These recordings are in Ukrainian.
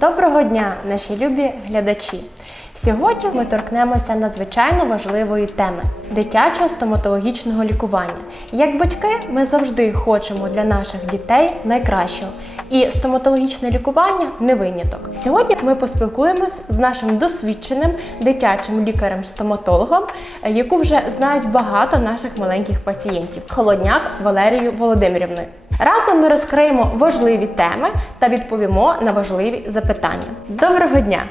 Доброго дня, наші любі глядачі! Сьогодні ми торкнемося надзвичайно важливої теми дитячого стоматологічного лікування. Як батьки, ми завжди хочемо для наших дітей найкращого. І стоматологічне лікування не виняток. Сьогодні ми поспілкуємось з нашим досвідченим дитячим лікарем-стоматологом, яку вже знають багато наших маленьких пацієнтів Холодняк Валерією Володимирівною. Разом ми розкриємо важливі теми та відповімо на важливі запитання. Доброго дня!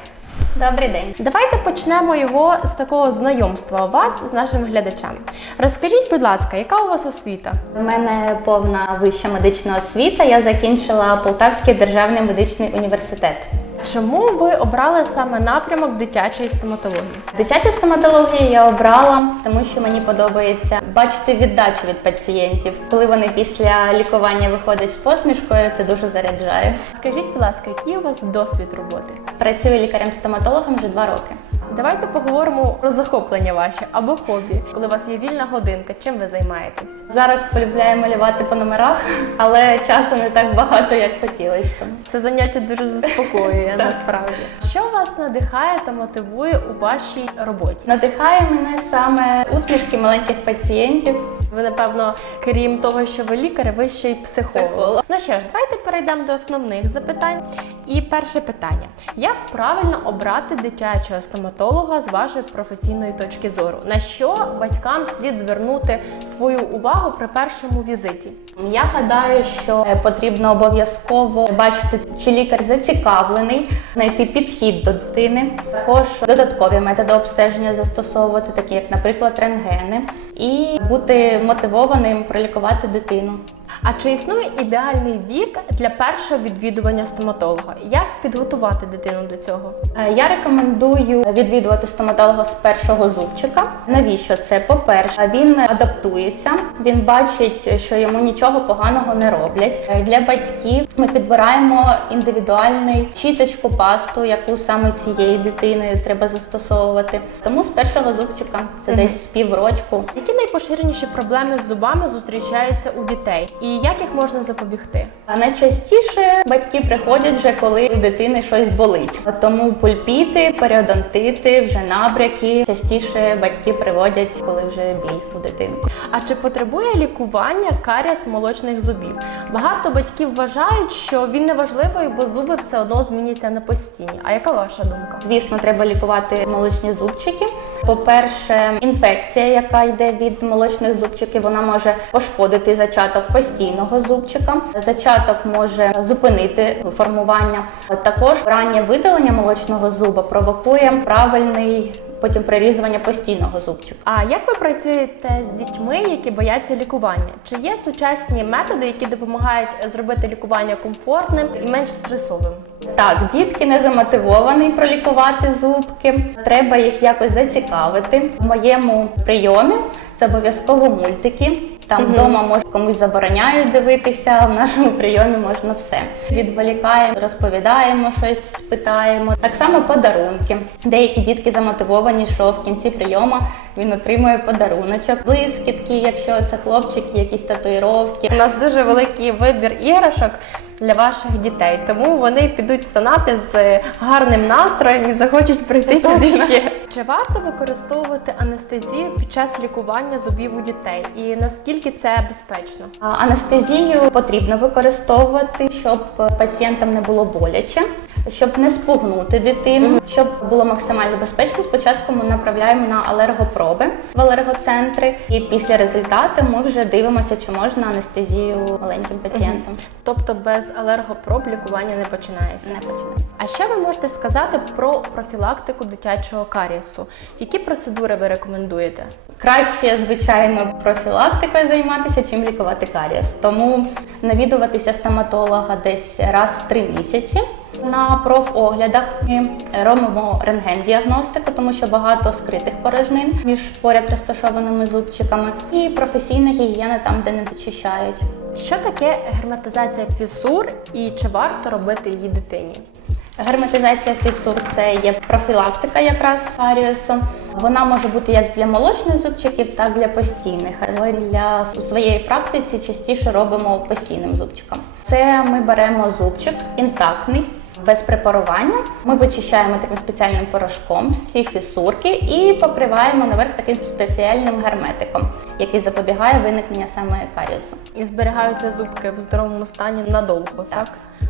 Добрий день. Давайте почнемо його з такого знайомства вас з нашими глядачами. Розкажіть, будь ласка, яка у вас освіта? У мене повна вища медична освіта. Я закінчила Полтавський державний медичний університет. Чому ви обрали саме напрямок дитячої стоматології? Дитячу стоматологію я обрала, тому що мені подобається бачити віддачу від пацієнтів. Коли вони після лікування виходять з посмішкою, це дуже заряджає. Скажіть, будь ласка, який у вас досвід роботи? Працюю лікарем-стоматологом вже два роки. Давайте поговоримо про захоплення ваші або хобі. Коли у вас є вільна годинка, чим ви займаєтесь? Зараз полюбляю малювати по номерах, але часу не так багато, як хотілося. Це заняття дуже заспокоює насправді. Що вас надихає та мотивує у вашій роботі? надихає мене саме усмішки маленьких пацієнтів. Ви, напевно, крім того, що ви лікар, ви ще й психолог. Психолог. Ну що ж, давайте перейдемо до основних запитань. І перше питання: як правильно обрати дитячого стоматолога з вашої професійної точки зору? На що батькам слід звернути свою увагу при першому візиті? Я гадаю, що е, потрібно обов'язково бачити, чи лікар зацікавлений, знайти підхід до дитини, також додаткові методи обстеження застосовувати, такі як, наприклад, рентгени, і бути мотивованим пролікувати дитину. А чи існує ідеальний вік для першого відвідування стоматолога? Як підготувати дитину до цього? Е, Я рекомендую відвідувати стоматолога з першого зубчика. Навіщо це? По-перше, він адаптується, він бачить, що йому нічого поганого не роблять. Е, Для батьків ми підбираємо індивідуальну чіточку, пасту, яку саме цієї дитини треба застосовувати. Тому з першого зубчика це Мгм. десь з піврочку. Які найпоширеніші проблеми з зубами зустрічаються у дітей, і як їх можна запобігти? А найчастіше батьки приходять вже коли у дитини щось болить. Тому пульпіти, періодонтити, вже набряки частіше батьки приводять, коли вже біль у дитини. А чи потребує лікування карієс молочних зубів? Багато батьків вважають, що він не важливий, бо зуби все одно зміняться на постійні. А яка ваша думка? Звісно, треба лікувати молочні зубчики. По-перше, інфекція, яка йде від молочних зубчиків, вона може пошкодити зачаток постійного зубчика. Зачаток може зупинити формування. Також раннє видалення молочного зуба провокує правильний потім прирізування постійного зубчика. А як ви працюєте з дітьми, які бояться лікування? Чи є сучасні методи, які допомагають зробити лікування комфортним і менш стресовим? Так, дітки не замотивовані пролікувати зубки. Треба їх якось зацікавити. В моєму прийомі це обов'язково мультики. Там Мгм. вдома може комусь забороняють дивитися. В нашому прийомі можна все. Відволікаємо, розповідаємо щось, питаємо. Так само подарунки. Деякі дітки замотивовані, що в кінці прийому він отримує подаруночок, блискітки, якщо це хлопчики, якісь татуїровки. У нас дуже великий вибір іграшок для ваших дітей, тому вони підуть в санати з гарним настроєм і захочуть прийти сюди ще. Чи варто використовувати анестезію під час лікування зубів у дітей? І наскільки це безпечно? Анестезію потрібно використовувати, щоб пацієнтам не було боляче, щоб не спугнути дитину, щоб було максимально безпечно. Спочатку ми направляємо на алергопроби в алергоцентри, і після результату ми вже дивимося, чи можна анестезію маленьким пацієнтам. Тобто без алергопроб лікування не починається. Не починається. А що ви можете сказати про профілактику дитячого карієсу? Які процедури ви рекомендуєте? Краще, звичайно, профілактикою займатися, чим лікувати карієс. Тому навідуватися стоматолога десь раз в три місяці. На профоглядах ми робимо рентген-діагностику, тому що багато скритих порожнин між поряд розташованими зубчиками, і професійна гігієна там, де не дочищають. Що таке герметизація фісур і чи варто робити її дитині? Герметизація фісур це є профілактика якраз карієсу. Вона може бути як для молочних зубчиків, так і для постійних. Але для своєї практиці частіше робимо постійним зубчиком. Це ми беремо зубчик інтактний, без препарування. Ми вичищаємо таким спеціальним порошком всі фісурки і покриваємо наверх таким спеціальним герметиком, який запобігає виникнення саме каріусу. І зберігаються зубки в здоровому стані надовго, так?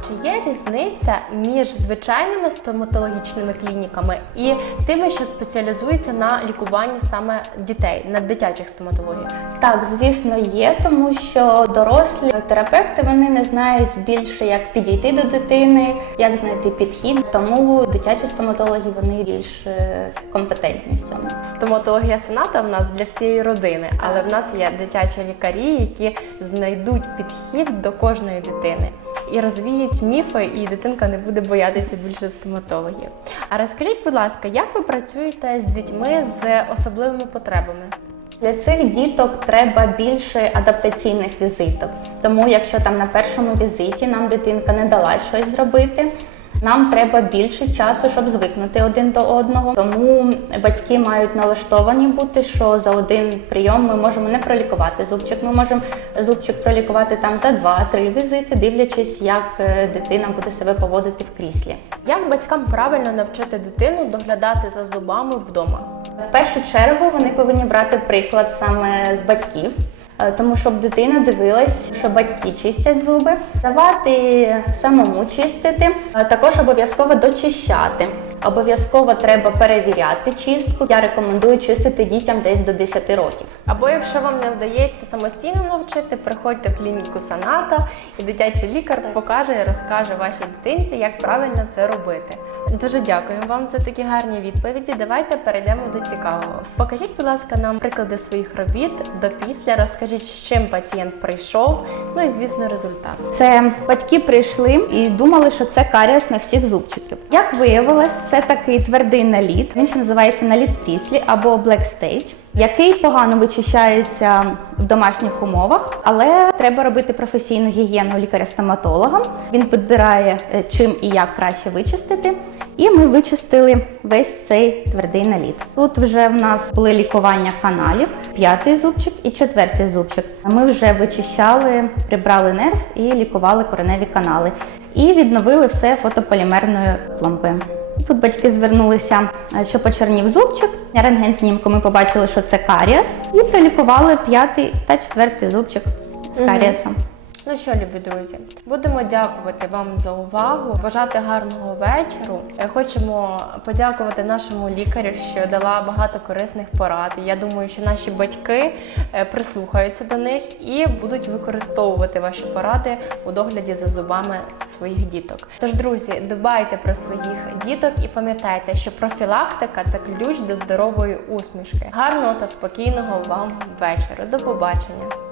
Чи є різниця між звичайними стоматологічними клініками і тими, що спеціалізуються на лікуванні саме дітей, на дитячих стоматологіях? Так, звісно, є, тому що дорослі терапевти вони не знають більше, як підійти до дитини, як знайти підхід. Тому дитячі стоматологи вони більш е, компетентні в цьому. Стоматологія сената в нас для всієї родини, але в нас є дитячі лікарі, які знайдуть підхід до кожної дитини і розвіють міфи, і дитинка не буде боятися більше стоматологів. А розкажіть, будь ласка, як ви працюєте з дітьми з особливими потребами? Для цих діток треба більше адаптаційних візитів. Тому, якщо там на першому візиті нам дитинка не дала щось зробити, нам треба більше часу, щоб звикнути один до одного. Тому батьки мають налаштовані бути, що за один прийом ми можемо не пролікувати зубчик. Ми можемо зубчик пролікувати там за два-три візити, дивлячись, як е, дитина буде себе поводити в кріслі. Як батькам правильно навчити дитину доглядати за зубами вдома? В першу чергу вони повинні брати приклад саме з батьків, тому щоб дитина дивилась, що батьки чистять зуби, давати самому чистити, Е, також обов'язково дочищати. Обов'язково треба перевіряти чистку. Я рекомендую чистити дітям десь до 10 років. Або якщо вам не вдається самостійно навчити, приходьте в клініку Саната, і дитячий лікар покаже і розкаже вашій дитинці, як правильно це робити. Дуже дякую вам за такі гарні відповіді. Давайте перейдемо до цікавого. Покажіть, будь ласка, нам приклади своїх робіт до після. Розкажіть, з чим пацієнт прийшов. Ну і звісно, результат. Це батьки прийшли і думали, що це карієс на всіх зубчиків. Як виявилось, це такий твердий наліт. Він ще називається наліт післі або Black Stage, який погано вичищається в домашніх умовах, але треба робити професійну гігієну лікаря-стоматолога. Він підбирає е, чим і як краще вичистити. І ми вичистили весь цей твердий наліт. Тут вже в нас були лікування каналів, п'ятий зубчик і четвертий зубчик. Ми вже вичищали, прибрали нерв і лікували кореневі канали. І відновили все фотополімерною пломбою. Тут батьки звернулися, е, що почернів зубчик. Рентген-знімку ми побачили, що це карієс, і пролікували п'ятий та четвертий зубчик з Мгм. Ну що, любі друзі, будемо дякувати вам за увагу, бажати гарного вечору. Е, Хочемо подякувати нашому лікарю, що дала багато корисних порад. Я думаю, що наші батьки е, прислухаються до них і будуть використовувати ваші поради у догляді за зубами своїх діток. Тож, друзі, дбайте про своїх діток і пам'ятайте, що профілактика це ключ до здорової усмішки. Гарного та спокійного вам вечора. До побачення!